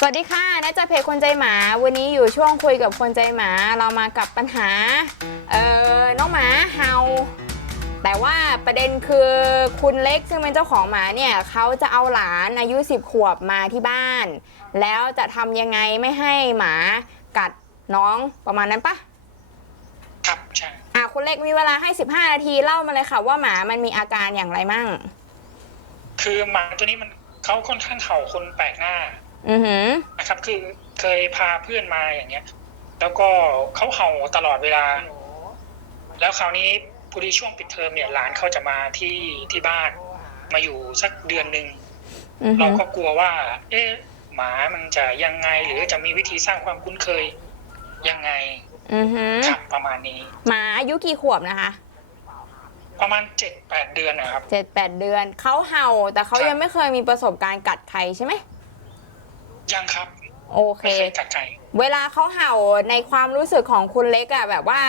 สวัสดีค่ะนะจะเพจคนใจหมา วันนี้อยู่ช่วงคุยกับคนใจหมา เรามากับปัญหา เอ่อ น้องหมาเฮาแต่ว่าประเด็นคือคุณเล็กซึ่งเป็นเจ้าของหมาเนี่ยเขาจะเอาหลานอายุ 10 ขวบมาที่บ้าน แล้วจะทำยังไงไม่ให้หมากัดน้องประมาณนั้นปะครับใช่อะคุณเล็กมีเวลาให้ 15 นาทีเล่ามาเลยค่ะ ว่าหมามันมีอาการอย่างไรมั่ง คือหมาตัวนี้มันเขาค่อนข้างเห่าคนแปลกหน้า อือหือ นะครับคือเคยพาเพื่อนมาอย่างเงี้ย แล้วก็เขาเห่าตลอดเวลา แล้วคราวนี้พอดีช่วงปิดเทอมเนี่ยหลานเขาจะมาที่ที่บ้าน มาอยู่สักเดือนหนึ่งอือหืเราอก็กลัวว่า เอ๊ะหมามันจะยังไง หรือจะมีวิธีสร้างความคุ้นเคยยังไงอือหือครับประมาณนี้ หมาอายุกี่ขวบนะคะประมาณเจ็ดแปดเดือนนะครับ เจ็ดแปดเดือนเขาเห่าแต่เขาครับยังไม่เคยมีประสบการณ์กัดใครใช่ไหม ยังครับ โอเค ไม่เคยกัดใครเวลาเขาเห่าในความรู้สึกของคุณเล็กอะแบบว่า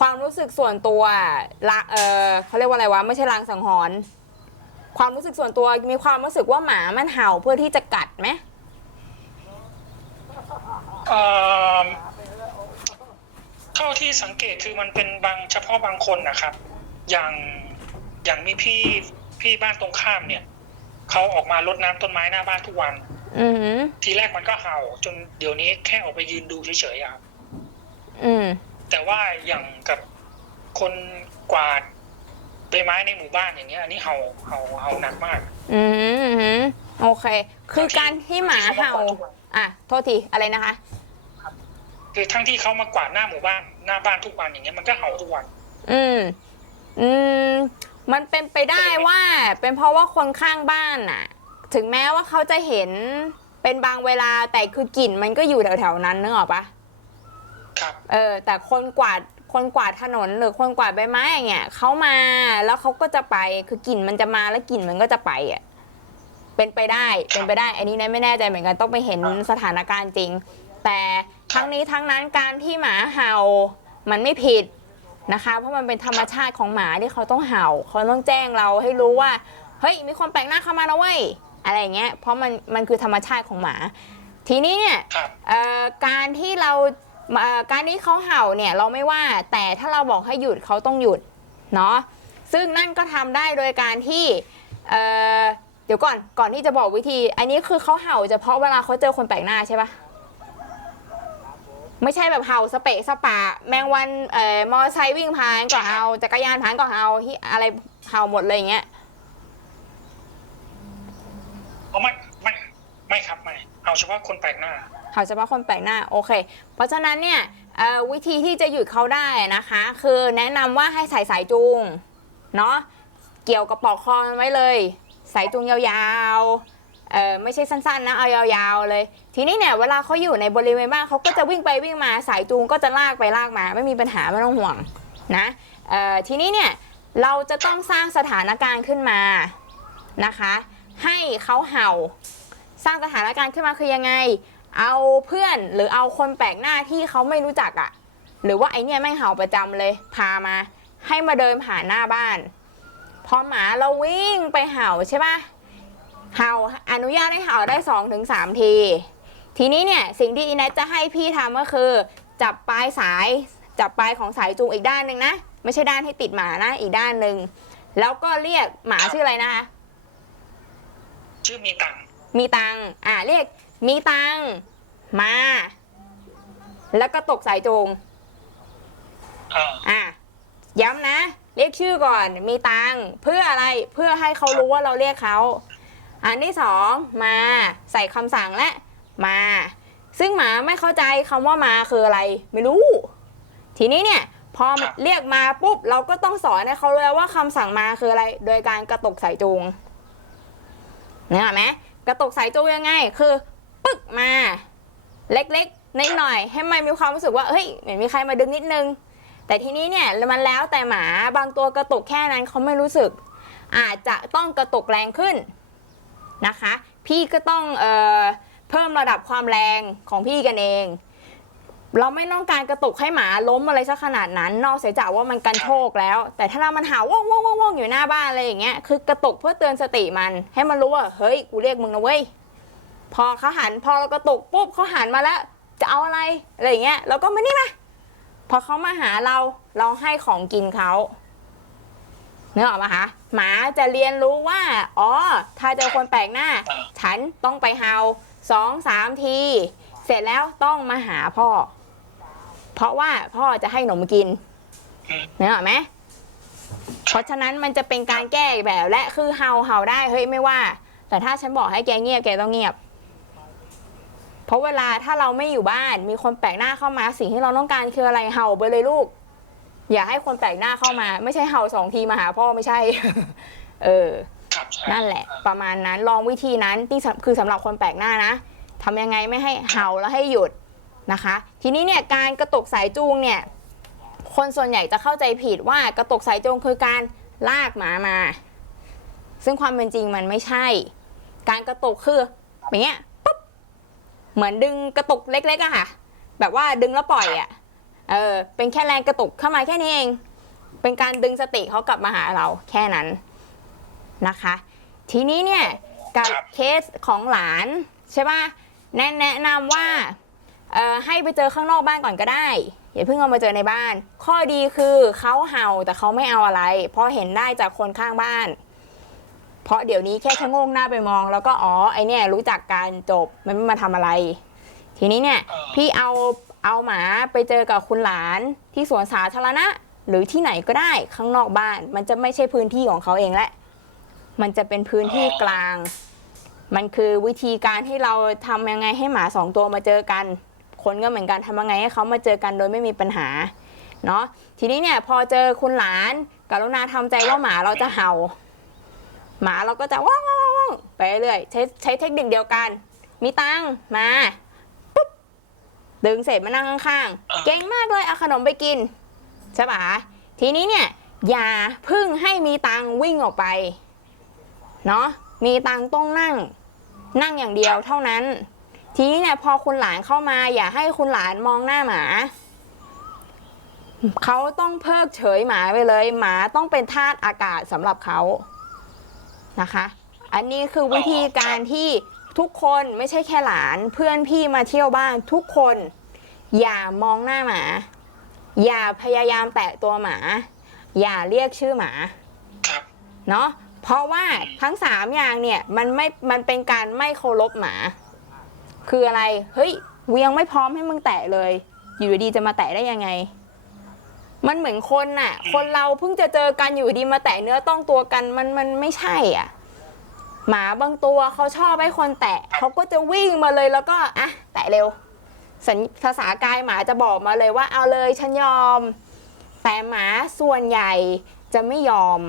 ความรู้สึกส่วนตัวละเออเขาเรียกว่าอะไรวะไม่ใช่ลางสังหรณ์ความรู้สึกส่วนตัวมีความรู้สึกว่าหมามันเห่าเพื่อที่จะกัดไหมเอ่อเท่าที่สังเกตคือมันเป็นบางเฉพาะบางคนนะครับ อย่างอย่างมีพี่พี่บ้านตรงข้ามเนี่ยเขาออกมารดน้ำต้นไม้หน้าบ้านทุกวัน อือหือทีแรกมันก็เห่า จนเดี๋ยวนี้แค่ออกไปยืนดูเฉยๆอะครับอืมแต่ว่าอย่างกับคนกวาดใบไม้ในหมู่บ้านอย่างเงี้ยอันนี้เห่าเห่าเห่าหนักมากอืมอือหือโอเค คือการที่หมาเห่า อะ โทษทีอะไรนะคะ คือทั้งที่เขามากวาดหน้าหมู่บ้านหน้าบ้านทุกวันอย่างเงี้ยมันก็เห่าทุกวัน อืม อืม มันเป็นไปได้ว่า เป็นเพราะว่าคนข้างบ้านน่ะ ถึงแม้ว่าเขาจะเห็นเป็นบางเวลาแต่คือกลิ่นมันก็อยู่แถวๆนั้นนึกออกปะครับเออ แต่คนกวาดคนกวาดถนนหรือคนกวาดใบไม้อย่างเงี้ยเขามาแล้วเขาก็จะไปคือกลิ่นมันจะมาแล้วกลิ่นมันก็จะไปอะเป็นไปได้เป็นไปได้ อันนี้เนยไม่แน่ใจเหมือนกันต้องไปเห็นสถานการณ์จริง แต่ทั้งนี้ทั้งนั้นการที่หมาเห่ามันไม่ผิดนะคะ เพราะมันเป็นธรรมชาติของหมาที่เขาต้องเห่า เขาต้องแจ้งเราให้รู้ว่า เฮ้ย มีคนแปลกหน้าเข้ามานะเว้ย อะไรอย่างเงี้ยเพราะมันมันคือธรรมชาติของหมา ทีนี้เนี่ยครับเอ่อการที่เราเอ่อการที่เขาเห่าเนี่ยเราไม่ว่าแต่ถ้าเราบอกให้หยุดเขาต้องหยุดเนาะซึ่งนั่นก็ทำได้โดยการที่เอ่อเดี๋ยวก่อนก่อนที่จะบอกวิธี อันนี้คือเขาเห่าเฉพาะเวลาเขาเจอคนแปลกหน้าใช่ปะไม่ใช่แบบเห่าสเปะสปะ แมงวันเอ่อมอเตอร์ไซค์วิ่งผ่านก็เห่าจักรยานผ่านก็เห่าที่อะไรเห่าหมดเลยอย่างเงี้ย เพราะไม่ไม่ไม่ครับไม่เอาเฉพาะคนแปลกหน้าเห่าเฉพาะคนแปลกหน้าโอเค เพราะฉะนั้นเนี่ยเอ่อวิธีที่จะหยุดเขาได้นะคะ คือแนะนำว่าให้ใส่สายจูงเนาะเกี่ยวกับปลอกคอมันไว้เลย สายจูงยาวๆเออไม่ใช่สั้นๆนะเอายาวๆเลย ทีนี้เนี่ยเวลาเขาอยู่ในบริเวณบ้านเขาก็จะวิ่งไปวิ่งมาสายจูงก็จะลากไปลากมา ไม่มีปัญหาไม่ต้องห่วงนะเอ่อทีนี้เนี่ยเราจะต้องสร้างสถานการณ์ขึ้นมานะคะ ให้เขาเห่า สร้างสถานการณ์ขึ้นมาคือยังไง เอาเพื่อนหรือเอาคนแปลกหน้าที่เขาไม่รู้จักอะ่ะ หรือว่าไอเนี่ยแม่งเห่าประจำเลย พามา ให้มาเดินผ่านหน้าบ้าน พอหมาเราวิ่งไปเห่าใช่ปะเห่าอนุญาตให้เห่าได้2อถึงสที ทีนี้เนี่ยสิ่งที่อีเนจะให้พี่ทำก็คือ จับปลายสาย จับปลายของสายจูงอีกด้านหนึ่งนะ ไม่ใช่ด้านที่ติดหมานะอีกด้านหนึ่ง แล้วก็เรียกหมาชื่ออะไรนะคะ ชื่อมีตังค์มีตังค์อ่าเรียกมีตังค์มา แล้วก็ตกสายจูงเอออะย้ำนะ เรียกชื่อก่อนมีตังค์เพื่ออะไรเพื่อให้เขารู้ว่าเราเรียกเขาอันที่สองมาใส่คำสั่งและมา ซึ่งหมาไม่เข้าใจคำว่ามาคืออะไร ไม่รู้ ทีนี้เนี่ย พอเรียกมาปุ๊บ เราก็ต้องสอนให้เขารู้แล้วว่าคำสั่งมาคืออะไร โดยการกระตุกสายจูง เนี่ยไหมกระตุกสายจูงยังไง คือปึ๊กมาเล็กๆนิดหน่อย ให้มันมีความรู้สึกว่าเฮ้ยเหมือนมีใครมาดึงนิดนึง แต่ทีนี้เนี่ยมันแล้วแต่หมาบางตัวกระตุกแค่นั้นเขาไม่รู้สึก อาจจะต้องกระตุกแรงขึ้นนะคะ พี่ก็ต้องเอ่อเพิ่มระดับความแรงของพี่กันเอง เราไม่ต้องการกระตุกให้หมาล้มอะไรสักขนาดนั้น นอกเสียจากว่ามันกันโชคแล้ว แต่ถ้าเรามันหาว่องว่องว่องว่องอยู่หน้าบ้านอะไรอย่างเงี้ยคือกระตุกเพื่อเตือนสติมัน ให้มันรู้ว่าเฮ้ยกูเรียกมึงนะเว้ยพอเขาหันพอเรากระตุกปุ๊บเขาหันมาแล้ว จะเอาอะไรอะไรอย่างเงี้ยเราก็มานี่มาพอเขามาหาเราเราให้ของกินเขาเนื้อออกมาคะหมาจะเรียนรู้ว่า อ๋อ ถ้าเจอคนแปลกหน้าอ่าฉันต้องไปเฮาสองสามที เสร็จแล้วต้องมาหาพ่อ เพราะว่าพ่อจะให้หนมกินอืมเนื้อออกไหมเพราะฉะนั้นมันจะเป็นการแก้อีกแบบและคือเฮาเฮาได้เฮ้ยไม่ว่า แต่ถ้าฉันบอกให้แกเงียบแกต้องเงียบ เพราะเวลาถ้าเราไม่อยู่บ้านมีคนแปลกหน้าเข้ามาสิ่งที่เราต้องการคืออะไรเห่าไปเลยลูก อย่าให้คนแปลกหน้าเข้ามา ไม่ใช่เห่าสองทีมาหาพ่อไม่ใช่ เออครับใช่นั่นแหละ ประมาณนั้นลองวิธีนั้นที่สำคือสำหรับคนแปลกหน้านะทำยังไงไม่ให้เห่าแล้วให้หยุด นะคะ ทีนี้เนี่ยการกระตุกสายจูงเนี่ยคนส่วนใหญ่จะเข้าใจผิดว่ากระตุกสายจูงคือการลากหมามา ซึ่งความเป็นจริงมันไม่ใช่ การกระตุกคืออย่างเงี้ยปุ๊บเหมือนดึงกระตุกเล็กๆอะค่ะ แบบว่าดึงแล้วปล่อยอะเออเป็นแค่แรงกระตุกเข้ามาแค่นี้เอง เป็นการดึงสติเขากลับมาหาเราแค่นั้นนะคะ ทีนี้เนี่ยกับเคสของหลานใช่ป่ะแนะแนะนำว่า ให้ไปเจอข้างนอกบ้านก่อนก็ได้อย่าเพิ่งเอามาเจอในบ้าน ข้อดีคือเขาเห่าแต่เขาไม่เอาอะไร เพราะเห็นได้จากคนข้างบ้าน เพราะเดี๋ยวนี้แค่ชะโงงหน้าไปมอง แล้วก็อ๋อไอเนี่ยรู้จักการจบมันไม่มาทำอะไร ทีนี้เนี่ยเออพี่เอาเอาหมาไปเจอกับคุณหลานที่สวนสาธารณะ หรือที่ไหนก็ได้ข้างนอกบ้าน มันจะไม่ใช่พื้นที่ของเขาเองแหละ มันจะเป็นพื้นที่กลาง มันคือวิธีการที่เราทำยังไงให้หมาสองตัวมาเจอกัน คนก็เหมือนกันทำยังไงให้เขามาเจอกันโดยไม่มีปัญหาเนาะทีนี้เนี่ยพอเจอคุณหลานกรุณาทำใจว่าหมาเราจะเห่า หมาเราก็จะว้าวว้าวว้าวไปเรื่อยใช้ใช้เทคนิคเดียวกัน มีตังค์มาปุ๊บดึงเสร็จมานั่งข้างๆเก่งมากเลยเอาขนมไปกินใช่ปะทีนี้เนี่ยอย่าเพึ่งให้มีตังค์วิ่งออกไปเนาะมีตังค์ต้องนั่ง นั่งอย่างเดียวเท่านั้น ทีนี้เนี่ยพอคุณหลานเข้ามา อย่าให้คุณหลานมองหน้าหมา เขาต้องเพิกเฉยหมาไปเลย หมาต้องเป็นทาสอากาศสำหรับเขานะคะ อันนี้คือวิธีการที่ทุกคนไม่ใช่แค่หลานเพื่อนพี่มาเที่ยวบ้านทุกคน อย่ามองหน้าหมา อย่าพยายามแตะตัวหมา อย่าเรียกชื่อหมาครับเนาะเพราะว่าทั้งสามอย่างเนี่ยมันไม่มันเป็นการไม่เคารพหมา คืออะไร เฮ้ยกูยังไม่พร้อมให้มึงแตะเลย อยู่ดีๆจะมาแตะได้ยังไง มันเหมือนคนน่ะ คนเราเพิ่งจะเจอกันอยู่ดีมาแตะเนื้อต้องตัวกันมันมันไม่ใช่อะ หมาบางตัวเขาชอบให้คนแตะเขาก็จะวิ่งมาเลยแล้วก็อะแตะเร็วสัญภาษากายหมาจะบอกมาเลยว่าเอาเลยฉันยอม แต่หมาส่วนใหญ่จะไม่ยอม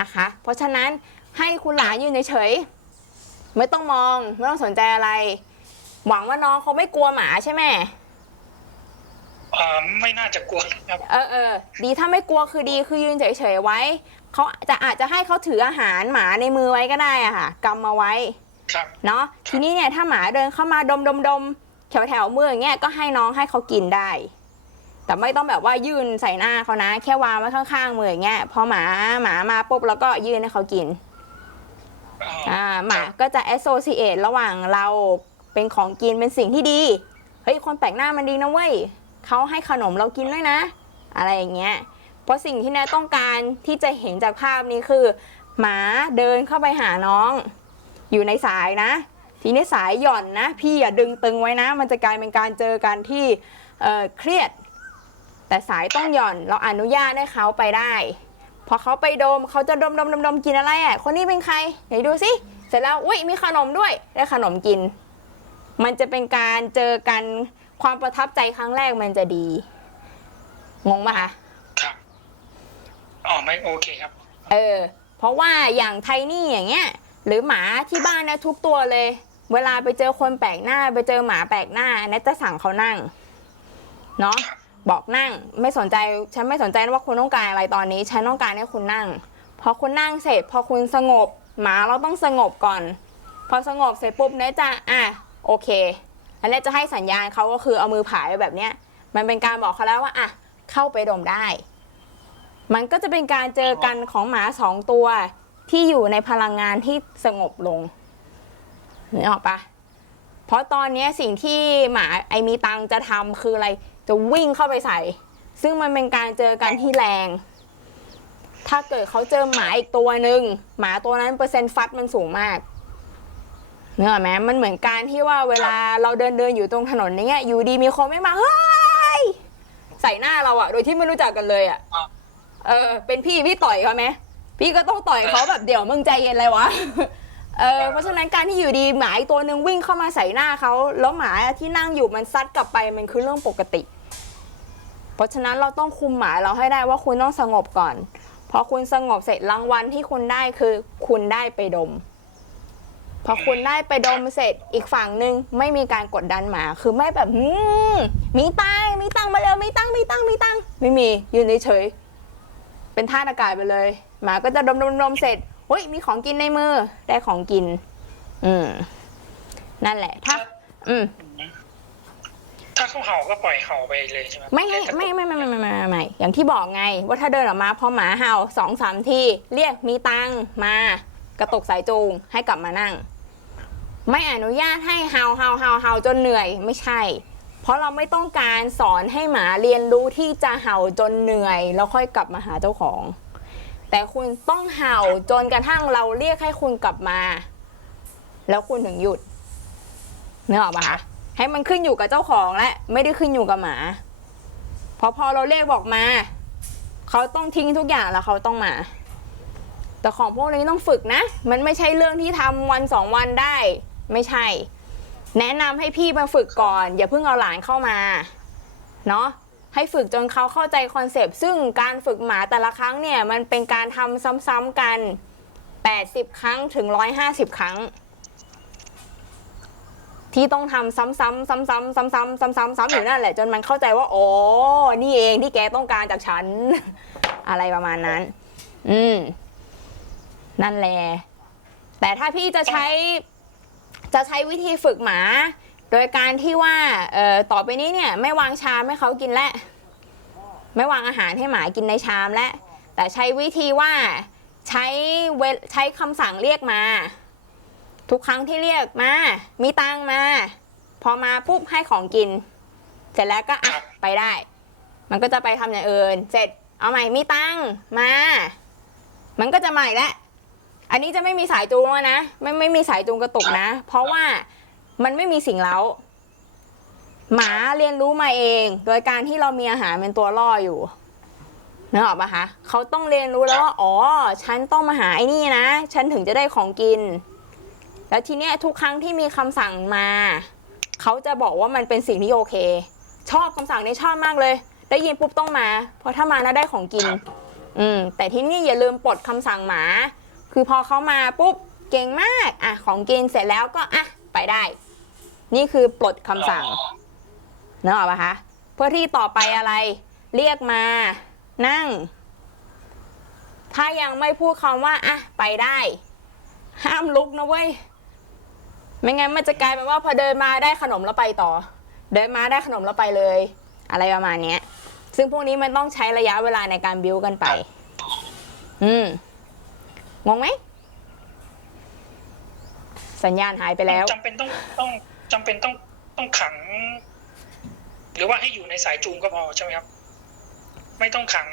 นะคะ เพราะฉะนั้นให้คุณหลานยืนเฉย ไม่ต้องมอง ไม่ต้องสนใจอะไร หวังว่าน้องเขาไม่กลัวหมาใช่ไหมเอ่อไม่น่าจะกลัวครับเออเออดีถ้าไม่กลัวคือดีคือยืนเฉยๆไว้เขาจะอาจจะให้เขาถืออาหารหมาในมือไว้ก็ได้อะค่ะกำมาไว้ครับ เนาะทีนี้เนี่ยถ้าหมาเดินเข้ามาดมดมดมแถวแถวๆมืออย่างเงี้ยก็ให้น้องให้เขากินได้ แต่ไม่ต้องแบบว่ายื่นใส่หน้าเขานะ แค่วางไว้ข้างๆมืออย่างเงี้ยพอหมาหมามาปุ๊บแล้วก็ยื่นให้เขากิน อ๋ออ่าหมาก็จะ associate ระหว่างเราเป็นของกินเป็นสิ่งที่ดี เฮ้ย คนแปลกหน้ามันดีนะเว้ยเขาให้ขนมเรากินด้วยนะ อะไรอย่างเงี้ย เพราะสิ่งที่แนต้องการที่จะเห็นจากภาพนี้คือ หมาเดินเข้าไปหาน้อง อยู่ในสายนะ ทีนี้สายหย่อนนะ พี่อย่าดึงตึงไว้นะ มันจะกลายเป็นการเจอกันที่เอ่อเครียด แต่สายต้องหย่อนเราอนุญาตให้เขาไปได้ พอเขาไปดมเขาจะดมดมดมดมกินอะไรอะ คนนี้เป็นใครไหนดูสิเสร็จแล้วอุ้ยมีขนมด้วยได้ขนมกิน มันจะเป็นการเจอกันความประทับใจครั้งแรกมันจะดีงงปะคะครับอ๋อไม่โอเคครับ เออ เพราะว่าอย่างไทนี่อย่างเงี้ย หรือหมาที่บ้านนะทุกตัวเลย เวลาไปเจอคนแปลกหน้า ไปเจอหมาแปลกหน้าเนทจะสั่งเขานั่ง เนาะ บอกนั่ง ไม่สนใจฉันไม่สนใจว่าคุณต้องการอะไรตอนนี้ ฉันต้องการให้คุณนั่ง พอคุณนั่งเสร็จ พอคุณสงบ หมาเราต้องสงบก่อน พอสงบเสร็จปุ๊บเนทจะอะโอเค อันนี้จะให้สัญญาณเขาก็คือเอามือผายแบบเนี้ยมันเป็นการบอกเขาแล้วว่าอะเข้าไปดมได้ มันก็จะเป็นการเจอกันของหมาสองตัวที่อยู่ในพลังงานที่สงบลงนึกออกปะเพราะตอนนี้สิ่งที่หมาไอมีตังจะทำคืออะไร จะวิ่งเข้าไปใส่ ซึ่งมันเป็นการเจอกันที่แรง ถ้าเกิดเขาเจอหมาอีกตัวหนึ่งหมาตัวนั้นเปอร์เซ็นต์ฟัดมันสูงมากเนื้ออกไหมมันเหมือนการที่ว่าเวลาเราเดินเดินอยู่ตรงถนนอย่างเงี้ยอยู่ดีมีคนไม่มาเฮ้ยใส่หน้าเราอะโดยที่ไม่รู้จักกันเลยอะอะเออ เป็นพี่พี่ต่อยเขาไหมพี่ก็ต้องต่อยเขาแบบเดี๋ยวมึงใจเย็นเลยวะเออเพราะฉะนั้นการที่อยู่ดีหมาอีกตัวหนึ่งวิ่งเข้ามาใส่หน้าเขาแล้วหมาที่นั่งอยู่มันซัดกลับไปมันคือเรื่องปกติ เพราะฉะนั้นเราต้องคุมหมาเราให้ได้ว่าคุณต้องสงบก่อน พอคุณสงบเสร็จรางวัลที่คุณได้คือ คุณได้ไปดม พอคุณได้ไปดมเสร็จอีกฝั่งหนึ่งไม่มีการกดดันหมาคือไม่แบบมมีตังมีตังมาเลยมีตังมีตังมีตังไม่มียืนเฉยเป็นท่าอากาศไปเลย หมาก็จะดมดมดมเสร็จเฮ้ยมีของกินในมือได้ของกิน อืมนั่นแหละถ้าอืม ถ้าเขาเห่าก็ปล่อยเห่าไปเลยใช่ไหมไม่ให้ไม่ไม่ไม่ไม่ไม่ไม่ไม่ไม่อย่างที่บอกไง ว่าถ้าเดินออกมาพอหมาเห่าสองสามทีเรียกมีตังค์มา กระตกสายจูงให้กลับมานั่ง ไม่อนุญาตให้เห่าเห่าเห่าเห่าจนเหนื่อยไม่ใช่ เพราะเราไม่ต้องการสอนให้หมาเรียนรู้ที่จะเห่าจนเหนื่อย แล้วค่อยกลับมาหาเจ้าของ แต่คุณต้องเห่าจนกระทั่งเราเรียกให้คุณกลับมา แล้วคุณถึงหยุดเนื้อออกปะคะ ให้มันขึ้นอยู่กับเจ้าของและ ไม่ได้ขึ้นอยู่กับหมาเพราะพอเราเรียกบอกมา เขาต้องทิ้งทุกอย่างแล้วเขาต้องมา แต่ของพวกนี้ต้องฝึกนะ มันไม่ใช่เรื่องที่ทำวันสองวันได้ ไม่ใช่ แนะนำให้พี่มาฝึกก่อน อย่าเพิ่งเอาหลานเข้ามา เนาะให้ฝึกจนเขาเข้าใจคอนเซปต์ซึ่งการฝึกหมาแต่ละครั้งเนี่ย มันเป็นการทำซ้ำๆกัน 80 ครั้งถึง 150 ครั้ง ที่ต้องทำซ้ำๆซ้ำๆซ้ำๆซ้ำๆซ้ำๆซ้ำๆอยู่นั่นแหละ จนมันเข้าใจว่าอ๋อนี่เองที่แกต้องการจากฉัน อะไรประมาณนั้น อืม นั่นแหละแต่ถ้าพี่จะใช้ จะใช้วิธีฝึกหมา โดยการที่ว่า เอ่อต่อไปนี้เนี่ย ไม่วางชามให้เขากินแล้วไม่วางอาหารให้หมากินในชามแล้วแต่ใช้วิธีว่าใช้เวใช้คำสั่งเรียกมา ทุกครั้งที่เรียกมา มีตังค์มา พอมาปุ๊บให้ของกิน เสร็จแล้วก็อะไปได้ มันก็จะไปทำอย่างอื่น เสร็จเอาใหม่มีตังค์มา มันก็จะใหม่แล้วอันนี้จะไม่มีสายจูงแล้วนะ ไม่ไม่มีสายจูงกระตุกนะ เพราะว่ามันไม่มีสิ่งเล้า หมาเรียนรู้มาเอง โดยการที่เรามีอาหารเป็นตัวล่ออยู่นึกออกปะคะเขาต้องเรียนรู้แล้วว่า อ๋อ ฉันต้องมาหาไอ้นี่นะ ฉันถึงจะได้ของกิน แล้วทีเนี้ยทุกครั้งที่มีคำสั่งมาเขาจะบอกว่ามันเป็นสิ่งที่โอเค ชอบคำสั่งนี้ชอบมากเลย ได้ยินปุ๊บต้องมา เพราะถ้ามาแล้วได้ของกิน อืมแต่ที่นี่อย่าลืมปลดคำสั่งหมา คือพอเขามาปุ๊บเก่งมากอะของกินเสร็จแล้วก็อะไปได้ นี่คือปลดคำสั่งนึกออกปะคะเพื่อที่ต่อไปอะไร เรียกมา นั่ง ถ้ายังไม่พูดคำว่าอะไปได้ ห้ามลุกนะเว้ย ไม่งั้นมันจะกลายเป็นว่าพอเดินมาได้ขนมแล้วไปต่อ เดินมาได้ขนมแล้วไปเลย อะไรประมาณเนี้ย ซึ่งพวกนี้มันต้องใช้ระยะเวลาในการบิวกันไป อืมงงไหม สัญญาณหายไปแล้วจำเป็นต้องต้องจำเป็นต้องต้องขัง หรือว่าให้อยู่ในสายจูงก็พอใช่ไหมครับ ไม่ต้องขัง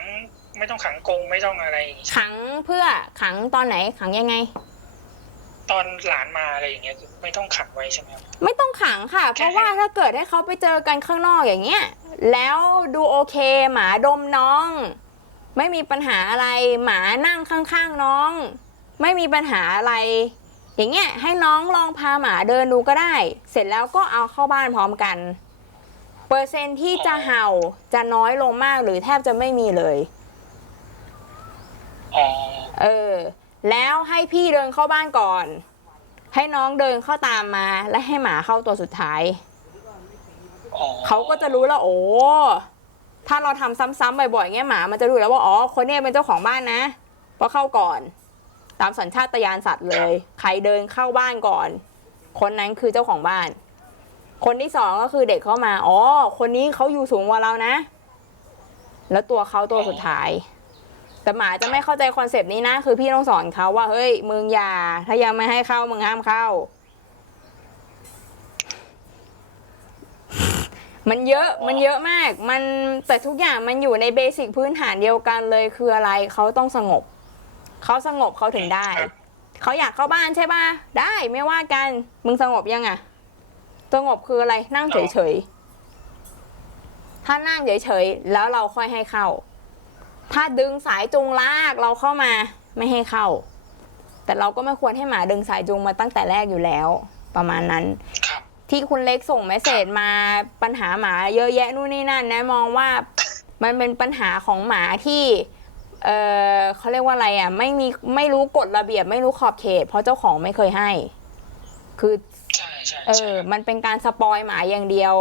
ไม่ต้องขังกรงไม่ต้องอะไร ขังเพื่อขังตอนไหนขังยังไง ตอนหลานมาอะไรอย่างเงี้ยคือไม่ต้องขังไว้ใช่ไหมครับ ไม่ต้องขังค่ะ เพแค่ราะว่าถ้าเกิดให้เขาไปเจอกันข้างนอกอย่างเงี้ย แล้วดูโอเคหมาดมน้อง ไม่มีปัญหาอะไรหมานั่งข้างๆน้อง ไม่มีปัญหาอะไร อย่างเงี้ยให้น้องลองพาหมาเดินดูก็ได้ เสร็จแล้วก็เอาเข้าบ้านพร้อมกัน เปอร์เซ็นต์ที่จะเห่าจะน้อยลงมากหรือแทบจะไม่มีเลย อ๋อ เออ แล้วให้พี่เดินเข้าบ้านก่อน ให้น้องเดินเข้าตามมา และให้หมาเข้าตัวสุดท้ายอ๋อเขาก็จะรู้แล้วโอ้ถ้าเราทำซ้ำๆบ่อยๆเงี้ยหมามันจะรู้แล้วว่าอ๋อคนเนี้ยเป็นเจ้าของบ้านนะเพราะเข้าก่อน ตามสัญชาตญาณสัตว์เลย ใครเดินเข้าบ้านก่อน คนนั้นคือเจ้าของบ้าน คนที่สองก็คือเด็กเข้ามาอ๋อคนนี้เขาอยู่สูงกว่าเรานะ แล้วตัวเขาตัวสุดท้าย แต่หมาจะไม่เข้าใจคอนเซปต์นี้นะ คือพี่ต้องสอนเขาว่า เฮ้ย มึงอย่า ถ้ายังไม่ให้เข้ามึงห้ามเข้า มันเยอะมันเยอะมาก มันแต่ทุกอย่างมันอยู่ในเบสิกพื้นฐานเดียวกันเลยคืออะไรเขาต้องสงบ เขาสงบเขาถึงได้ เขาอยากเข้าบ้านใช่ป่ะ ได้ไม่ว่ากัน มึงสงบยังอะสงบคืออะไรนั่งเฉยๆถ้านั่งเฉยๆแล้วเราค่อยให้เข้า ถ้าดึงสายจูงลากเราเข้ามาไม่ให้เข้า แต่เราก็ไม่ควรให้หมาดึงสายจูงมาตั้งแต่แรกอยู่แล้ว ประมาณนั้นครับที่คุณเล็กส่งเมสเซจมาปัญหาหมาเยอะแยะนู่นนี่นั่นนะมองว่ามันเป็นปัญหาของหมาที่เออเขาเรียกว่าอะไรอะ ไม่มีไม่รู้กฎระเบียบ ไม่รู้ขอบเขต เพราะเจ้าของไม่เคยให้ คือใช่ใช่เอใช่อมันเป็นการสปอยหมาอย่างเดียว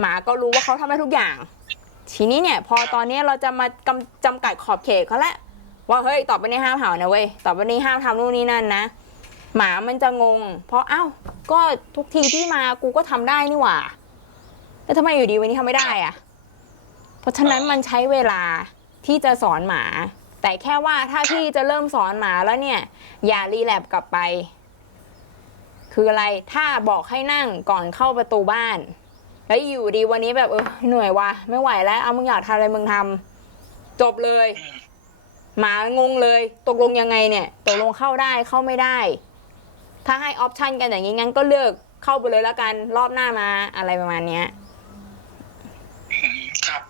หมาก็รู้ว่าเขาทำได้ทุกอย่าง ทีนี้เนี่ยพอตอนนี้เราจะมากำจำกัดขอบเขตเขาละว่าเฮ้ยต่อไปนี้ห้ามเห่านะเว้ยต่อไปนี้ห้ามทำนู่นนี่นั่นนะหมามันจะงง เพราะเอ้าก็ทุกทีที่มากูก็ทำได้นี่หว่าแล้วทำไมอยู่ดีวันนี้ทำไม่ได้อะเพราะฉะนั้นมันใช้เวลาที่จะสอนหมา แต่แค่ว่าถ้าพี่จะเริ่มสอนหมาแล้วเนี่ย อย่ารีแลบกลับไป คืออะไรถ้าบอกให้นั่งก่อนเข้าประตูบ้าน แล้วอยู่ดีวันนี้แบบเออเหนื่อยว่ะไม่ไหวแล้ว เอามึงอยากทำอะไรมึงทำจบเลยอืมหมางงเลย ตกลงยังไงเนี่ย ตกลงเข้าได้เข้าไม่ได้ ถ้าให้ออปชันกันอย่างนี้งั้นก็เลือกเข้าไปเลยแล้วกันรอบหน้ามาอะไรประมาณเนี้ยอืมครับ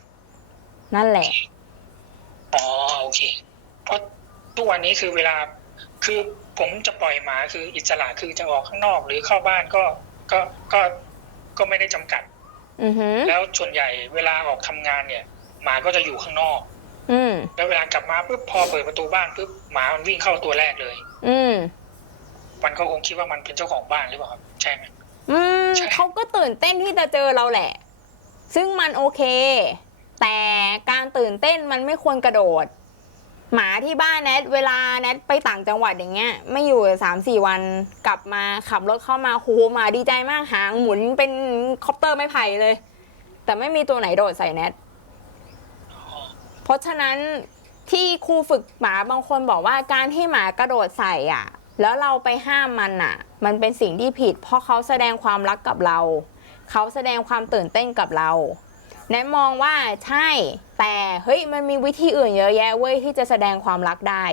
นั่นแหละ อ๋อโอเค เพราะทุกวันนี้คือเวลาคือผมจะปล่อยหมาคืออิสระคือจะออกข้างนอกหรือเข้าบ้านก็ก็ก็ก็ไม่ได้จำกัดอือหือ แล้วส่วนใหญ่เวลาออกทำงานเนี่ย หมาก็จะอยู่ข้างนอก อืมแล้วเวลากลับมาปุ๊บพอเปิดประตูบ้านปุ๊บหมามันวิ่งเข้าตัวแรกเลย อืมมันก็คงคิดว่ามันเป็นเจ้าของบ้านหรือเปล่าครับใช่ไหมอืมใช่เขาก็ตื่นเต้นที่จะเจอเราแหละ ซึ่งมันโอเค แต่การตื่นเต้นมันไม่ควรกระโดด หมาที่บ้านแนทเวลาแนทไปต่างจังหวัดอย่างเงี้ยไม่อยู่สามสี่วันกลับมาขับรถเข้ามาโหหมาดีใจมากหางหมุนเป็นคอปเตอร์ไม้ไผ่เลย แต่ไม่มีตัวไหนโดดใส่แนทเพราะฉะนั้นที่ครูฝึกหมาบางคนบอกว่าการที่หมากระโดดใส่อะ แล้วเราไปห้ามมันอะ มันเป็นสิ่งที่ผิด เพราะเขาแสดงความรักกับเรา เขาแสดงความตื่นเต้นกับเราแนะมองว่าใช่ แต่เฮ้ยมันมีวิธีอื่นเยอะแยะเว้ยที่จะแสดงความรักได้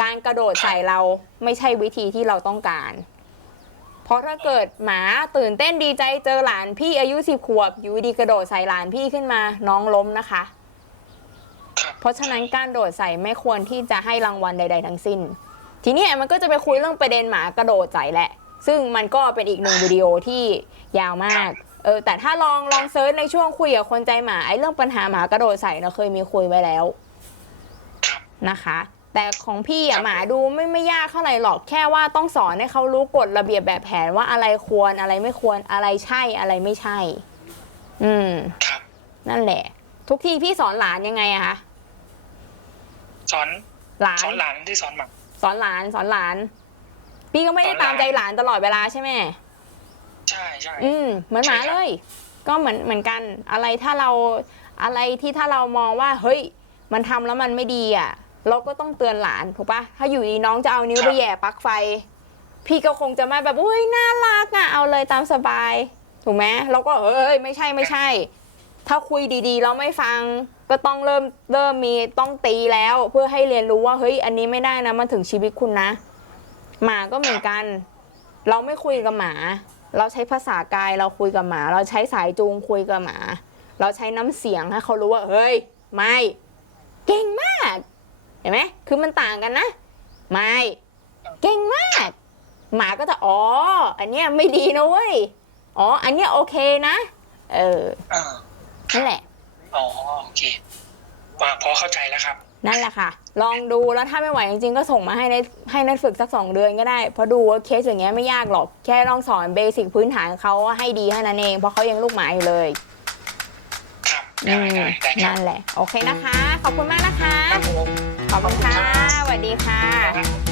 การกระโดดใส่เราไม่ใช่วิธีที่เราต้องการ เพราะถ้าเกิดหมาตื่นเต้นดีใจเจอหลานพี่อายุสิบขวบอยู่ดีกระโดดใส่หลานพี่ขึ้นมาน้องล้มนะคะครับเพราะฉะนั้นการโดดใส่ไม่ควรที่จะให้รางวัลใด ๆ ทั้งสิ้น ทีเนี้ยมันก็จะไปคุยเรื่องประเด็นหมากระโดดใส่แหละ ซึ่งมันก็เป็นอีกหนึ่งวิดีโอที่ยาวมาก เออแต่ถ้าลองลองเซิร์ชในช่วงคุยกับคนใจหมาไอ้เรื่องปัญหาหมากระโดดใส่เราเคยมีคุยไว้แล้วครับนะคะ แต่ของพี่ครัอะบหมาดูไม่ไม่ยากเท่าไหร่หรอกแค่ว่าต้องสอนให้เขารู้กฎระเบียบแบบแผนว่าอะไรควรอะไรไม่ควรอะไรใช่อะไรไม่ใช่ อืมครับนั่นแหละ ทุกทีพี่สอนหลานยังไงอะคะสอนหลานสอนหลานที่สอนหมาสอนหลานสอนหลาน พี่ก็ไม่ได้สอนหลานตามใจหลานตลอดเวลาใช่ไหมใช่ใช่อืมเหมือนหมาใช่ครับเลย ก็เหมือนเหมือนกันอะไรถ้าเราอะไรที่ถ้าเรามองว่า เฮ้ย มันทำแล้วมันไม่ดีอะ เราก็ต้องเตือนหลานถูกปะถ้าอยู่ดีน้องจะเอานิ้วไปแหย่ปลั๊กไฟ พี่ก็คงจะไม่แบบอุ้ยน่ารักอะเอาเลยตามสบาย ถูกไหมเราก็เอ้ยไม่ใช่ไม่ใช่ ถ้าคุยดีๆเราไม่ฟังก็ต้องเริ่มเริ่มมีต้องตีแล้ว เพื่อให้เรียนรู้ว่าเฮ้ยอันนี้ไม่ได้นะมันถึงชีวิตคุณนะ หมาก็เหมือนกัน เราไม่คุยกับหมา เราใช้ภาษากายเราคุยกับหมา เราใช้สายจูงคุยกับหมา เราใช้น้ำเสียงให้เขารู้ว่าเฮ้ย ไม่ เก่งมากเห็นไหมคือมันต่างกันนะ ไม่ เก่งมาก หมาก็จะอ๋อ อันเนี้ยไม่ดีนะเว้ยอ๋อ อันเนี้ยโอเคนะ เอออ่านั่นแหละอ๋อโอเคว่าพอเข้าใจแล้วครับ นั่นแหละค่ะ ลองดูแล้วถ้าไม่ไหวจริงๆก็ส่งมาให้ในให้นัดฝึกสักสองเดือนก็ได้เพราะดูว่าเคสอย่างเงี้ยไม่ยากหรอกแค่ลองสอนเบสิกพื้นฐานเขาให้ดีแค่นั้นเองเพราะเขายังลูกหมาอยู่เลยครับอืได้มได้ได้ครับนั่นแหละ โอเคนะคะ ขอบคุณมากนะคะ ครับผมขอบคุณค่ะขอบคุณครับสวัสดีค่ะ ครับ